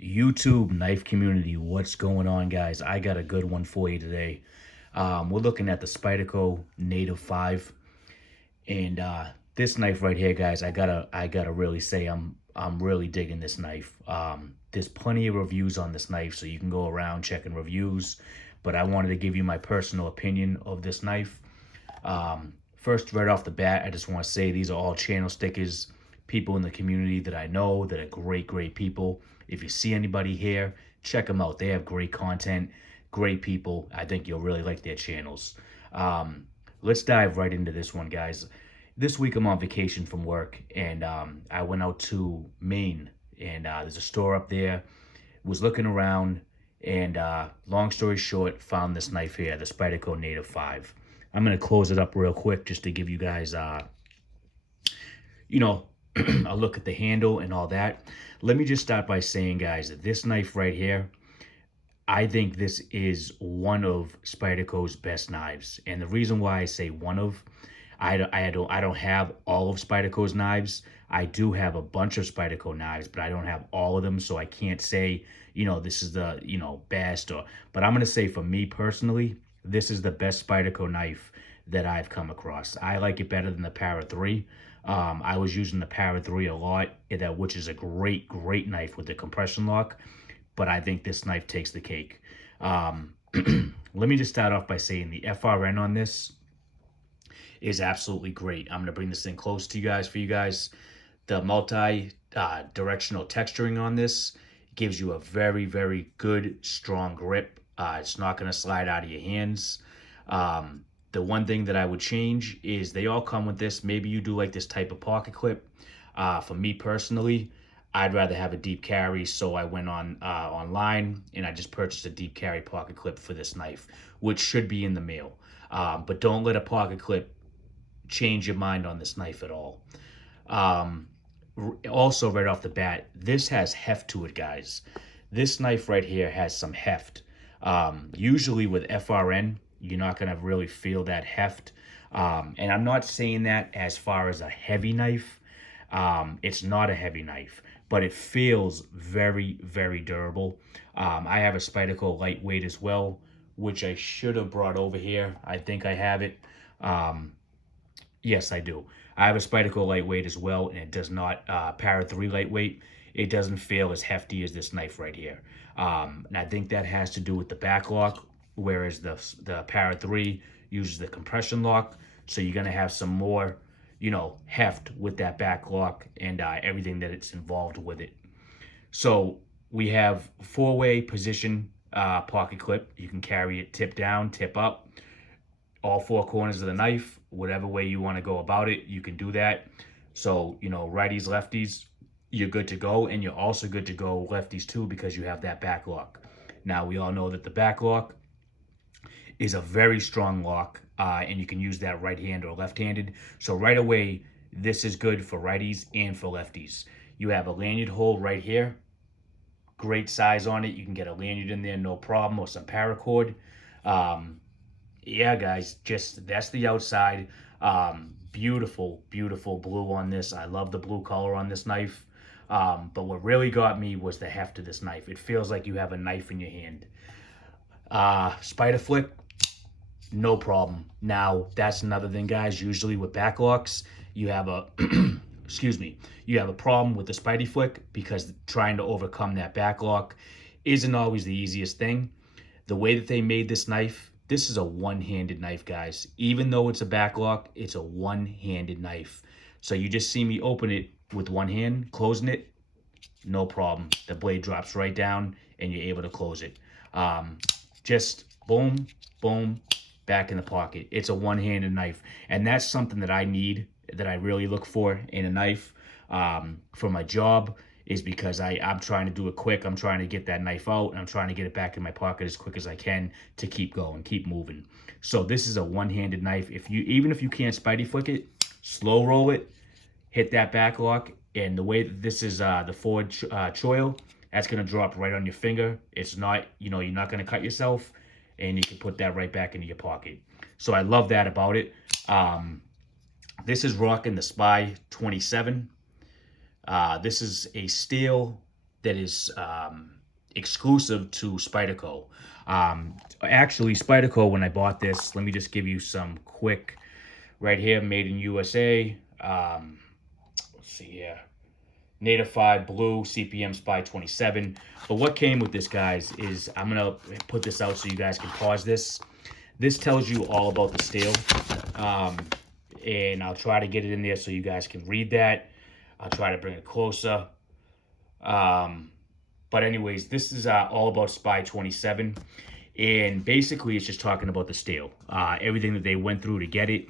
YouTube knife community, what's going on, guys? I got a good one for you today. We're looking at the Spyderco Native 5, and this knife right here, guys. I gotta really say I'm really digging this knife. There's plenty of reviews on this knife, so you can go around checking reviews. But I wanted to give you my personal opinion of this knife. First, right off the bat, I just want to say these are all channel stickers, people in the community that I know that are great people. If you see anybody here, check them out. They have great content, great people. I think you'll really like their channels. Let's dive right into this one, guys. This week I'm on vacation from work, and I went out to Maine, and there's a store up there. Was looking around, and long story short, found this knife here, the Spyderco Native 5. I'm going to close it up real quick just to give you guys, you know, a look at the handle and all that. Let me just start by saying, guys, that this knife right here, I think this is one of Spyderco's best knives. And the reason why I say one of, I don't have all of Spyderco's knives. I do have a bunch of Spyderco knives, but I don't have all of them, so I can't say, this is the, best. But I'm going to say for me personally, this is the best Spyderco knife that I've come across. I like it better than the Para 3. I was using the Para 3 a lot, which is a great knife with the compression lock, but I think this knife takes the cake. Let me just start off by saying the FRN on this is absolutely great. I'm going to bring this in close to you guys for you guys. The multi-directional texturing on this gives you a very good, strong grip. It's not going to slide out of your hands. The one thing that I would change is they all come with this. Maybe you do like this type of pocket clip. For me personally, I'd rather have a deep carry, so I went online and I just purchased a deep carry pocket clip for this knife, which should be in the mail. But don't let a pocket clip change your mind on this knife at all. Also, right off the bat, this has heft to it, guys. This knife right here has some heft. Usually with FRN, you're not going to really feel that heft. And I'm not saying that as far as a heavy knife. It's not a heavy knife, but it feels very durable. I have a Spyderco lightweight as well, which I should have brought over here. I think I have it. Yes, I do. I have a Spyderco lightweight as well, and it does not, Para 3 lightweight, it doesn't feel as hefty as this knife right here. And I think that has to do with the back lock, whereas the Para 3 uses the compression lock. So you're going to have some more, heft with that back lock and everything that it's involved with it. So we have 4-way position pocket clip. You can carry it tip down, tip up. All 4 corners of the knife, whatever way you want to go about it, you can do that. So, righties, lefties, you're good to go. And you're also good to go lefties too, because you have that back lock. Now, we all know that the back lock is a very strong lock, and you can use that right hand or left-handed. So right away, this is good for righties and for lefties. You have a lanyard hole right here. Great size on it. You can get a lanyard in there, no problem, or some paracord. Yeah, guys, that's the outside. Beautiful blue on this. I love the blue color on this knife. But what really got me was the heft of this knife. It feels like you have a knife in your hand. Spider flick, no problem. Now, that's another thing, guys. Usually with backlocks, you have a you have a problem with the Spidey flick, because trying to overcome that backlock isn't always the easiest thing. The way that they made this knife, this is a one-handed knife, guys. Even though it's a backlock, it's a one-handed knife. So you just see me open it with one hand, closing it, no problem. The blade drops right down and you're able to close it. Just boom, back in the pocket. It's a one-handed knife. And that's something that I need, that I really look for in a knife for my job, is because I'm trying to do it quick. I'm trying to get that knife out, and I'm trying to get it back in my pocket as quick as I can to keep going, keep moving. So this is a one-handed knife. Even if you can't Spidey flick it, slow roll it, hit that back lock, and the way that this is the forward choil, that's going to drop right on your finger. It's not, you're not going to cut yourself, and you can put that right back into your pocket. So I love that about it. This is rocking the Spy 27. This is a steel that is exclusive to Spyderco. Actually, Spyderco, when I bought this, let me just give you some quick right here, made in USA. Let's see here. Native Blue CPM Spy 27. But what came with this, guys, is I'm going to put this out so you guys can pause this. This tells you all about the steel. Um, and I'll try to get it in there so you guys can read that. I'll try to bring it closer. Um, but anyways, this is all about Spy 27. And basically it's just talking about the steel. Everything that they went through to get it.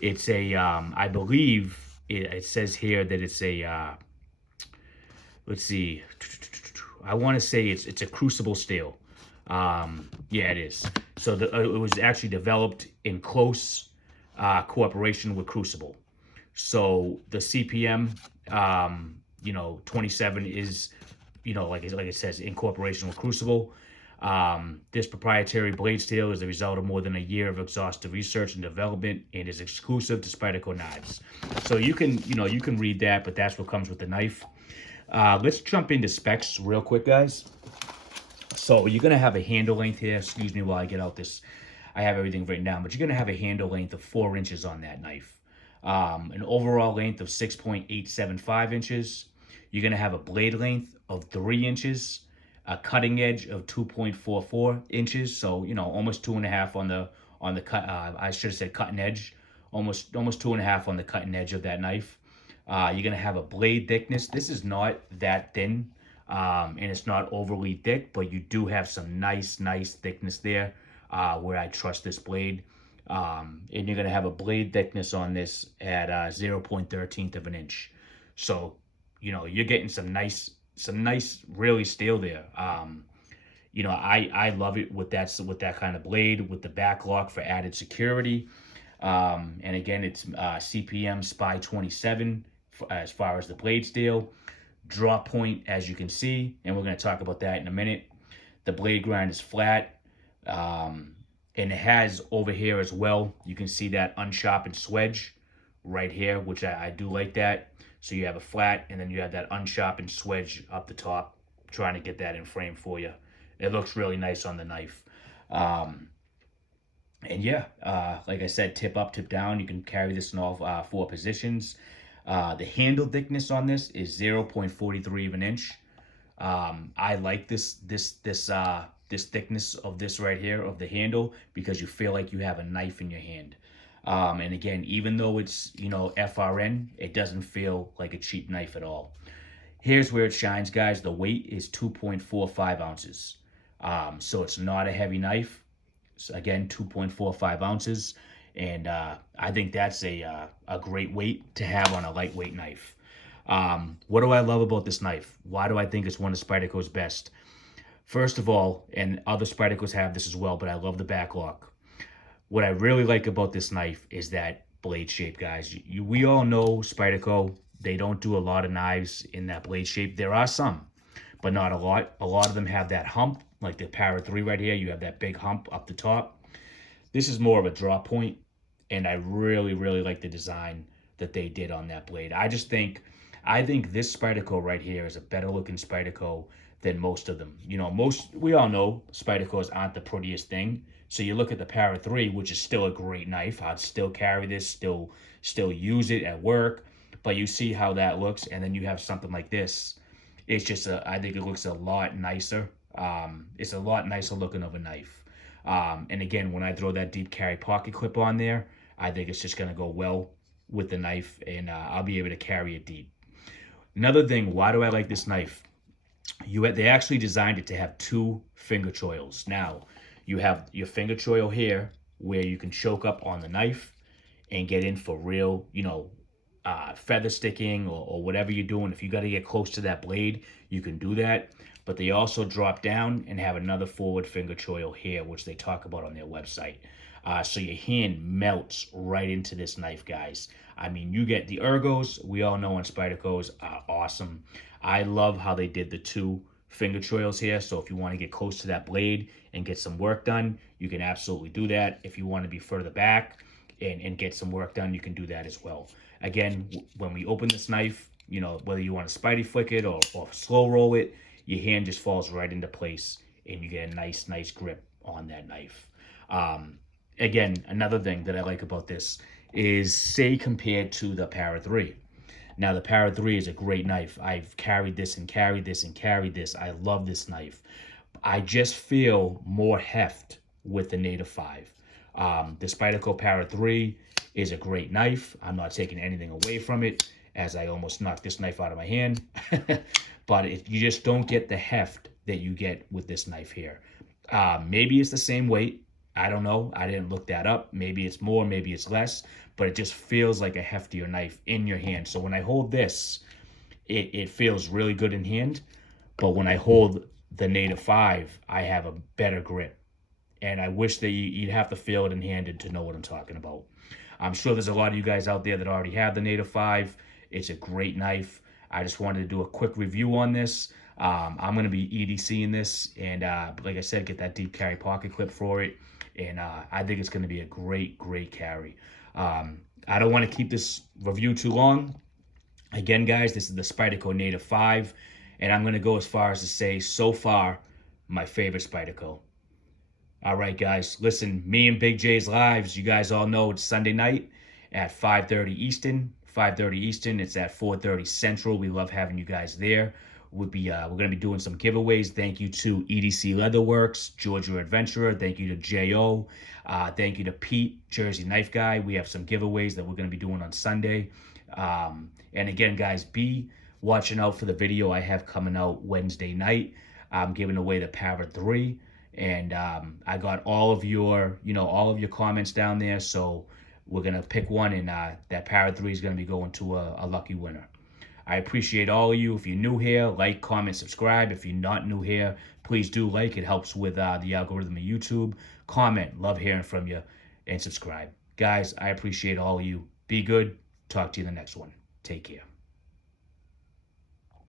It's a, I believe it says here that it's a, let's see, I want to say it's a crucible steel. Yeah, it is. So it was actually developed in close cooperation with Crucible. So the CPM, 27 is, like it says, in cooperation with Crucible. This proprietary blade steel is the result of more than a year of exhaustive research and development, and is exclusive to Spyderco knives. So you can read that, but that's what comes with the knife. Let's jump into specs real quick, guys. So you're going to have a handle length here. Excuse me while I get out this. I have everything written down, but you're going to have a handle length of 4 inches on that knife. An overall length of 6.875 inches. You're going to have a blade length of 3 inches, a cutting edge of 2.44 inches. So, almost 2.5 on the cut. I should have said cutting edge. Almost 2.5 on the cutting edge of that knife. You're going to have a blade thickness. This is not that thin, and it's not overly thick, but you do have some nice thickness there, where I trust this blade. And you're going to have a blade thickness on this at 0.13 of an inch. So, you're getting some nice really steel there. I love it with that kind of blade, with the back lock for added security. And again, it's CPM Spy 27 as far as the blade steel. Draw point, as you can see, and we're going to talk about that in a minute. The blade grind is flat, and it has over here as well, you can see that unsharpened swedge right here, which I do like that. So you have a flat, and then you have that unsharpened swedge up the top, trying to get that in frame for you. It looks really nice on the knife. And yeah, like I said, tip up, tip down. You can carry this in all 4 positions. The handle thickness on this is 0.43 of an inch. I like this thickness of this right here of the handle, because you feel like you have a knife in your hand. And again, even though it's FRN, it doesn't feel like a cheap knife at all. Here's where it shines, guys. The weight is 2.45 ounces. So it's not a heavy knife. So again, 2.45 ounces. And I think that's a great weight to have on a lightweight knife. What do I love about this knife? Why do I think it's one of Spyderco's best? First of all, and other Spyderco's have this as well, but I love the back lock. What I really like about this knife is that blade shape, guys. We all know Spyderco, they don't do a lot of knives in that blade shape. There are some, but not a lot. A lot of them have that hump, like the Para 3 right here. You have that big hump up the top. This is more of a draw point, and I really like the design that they did on that blade. I think this Spyderco right here is a better looking Spyderco than most of them. We all know Spyderco's aren't the prettiest thing. So you look at the Para 3, which is still a great knife. I'd still carry this, still use it at work. But you see how that looks, and then you have something like this. It's just I think it looks a lot nicer. It's a lot nicer looking of a knife. And again, when I throw that deep carry pocket clip on there, I think it's just going to go well with the knife, and I'll be able to carry it deep. Another thing, why do I like this knife? They actually designed it to have 2 finger choils. Now, you have your finger choil here, where you can choke up on the knife and get in for real, feather sticking or whatever you're doing. If you got to get close to that blade, you can do that. But they also drop down and have another forward finger choil here, which they talk about on their website. So your hand melts right into this knife, guys. I mean, you get the ergos. We all know on Spyderco's are awesome. I love how they did the 2 finger choils here. So if you want to get close to that blade and get some work done, you can absolutely do that. If you want to be further back and get some work done, you can do that as well. Again, when we open this knife, whether you want to Spidey flick it or slow roll it, your hand just falls right into place and you get a nice grip on that knife. Again, another thing that I like about this is, say, compared to the Para 3. Now, the Para 3 is a great knife. I've carried this and carried this and carried this. I love this knife. I just feel more heft with the Native 5. The Spyderco Para 3 is a great knife. I'm not taking anything away from it, as I almost knocked this knife out of my hand. But you just don't get the heft that you get with this knife here. Maybe it's the same weight. I don't know. I didn't look that up. Maybe it's more, maybe it's less. But it just feels like a heftier knife in your hand. So when I hold this, it feels really good in hand. But when I hold the Native 5, I have a better grip. And I wish that you'd have to feel it in hand to know what I'm talking about. I'm sure there's a lot of you guys out there that already have the Native 5. It's a great knife. I just wanted to do a quick review on this. I'm going to be EDCing this, and like I said, get that deep carry pocket clip for it. And I think it's going to be a great carry. I don't want to keep this review too long. Again, guys, this is the Spyderco Native 5, and I'm going to go as far as to say, so far, my favorite Spyderco. All right, guys, listen, me and Big J's lives, you guys all know it's Sunday night at 5:30 Eastern. 5:30 Eastern, it's at 4:30 Central. We love having you guys there. We're gonna be doing some giveaways. Thank you to EDC Leatherworks, Georgia Adventurer. Thank you to Jo. Thank you to Pete, Jersey Knife Guy. We have some giveaways that we're gonna be doing on Sunday. And again, guys, be watching out for the video I have coming out Wednesday night. I'm giving away the Para 3, and I got all of your comments down there. So we're gonna pick one, and that Para 3 is gonna be going to a lucky winner. I appreciate all of you. If you're new here, like, comment, subscribe. If you're not new here, please do like. It helps with the algorithm of YouTube. Comment. Love hearing from you. And subscribe. Guys, I appreciate all of you. Be good. Talk to you in the next one. Take care.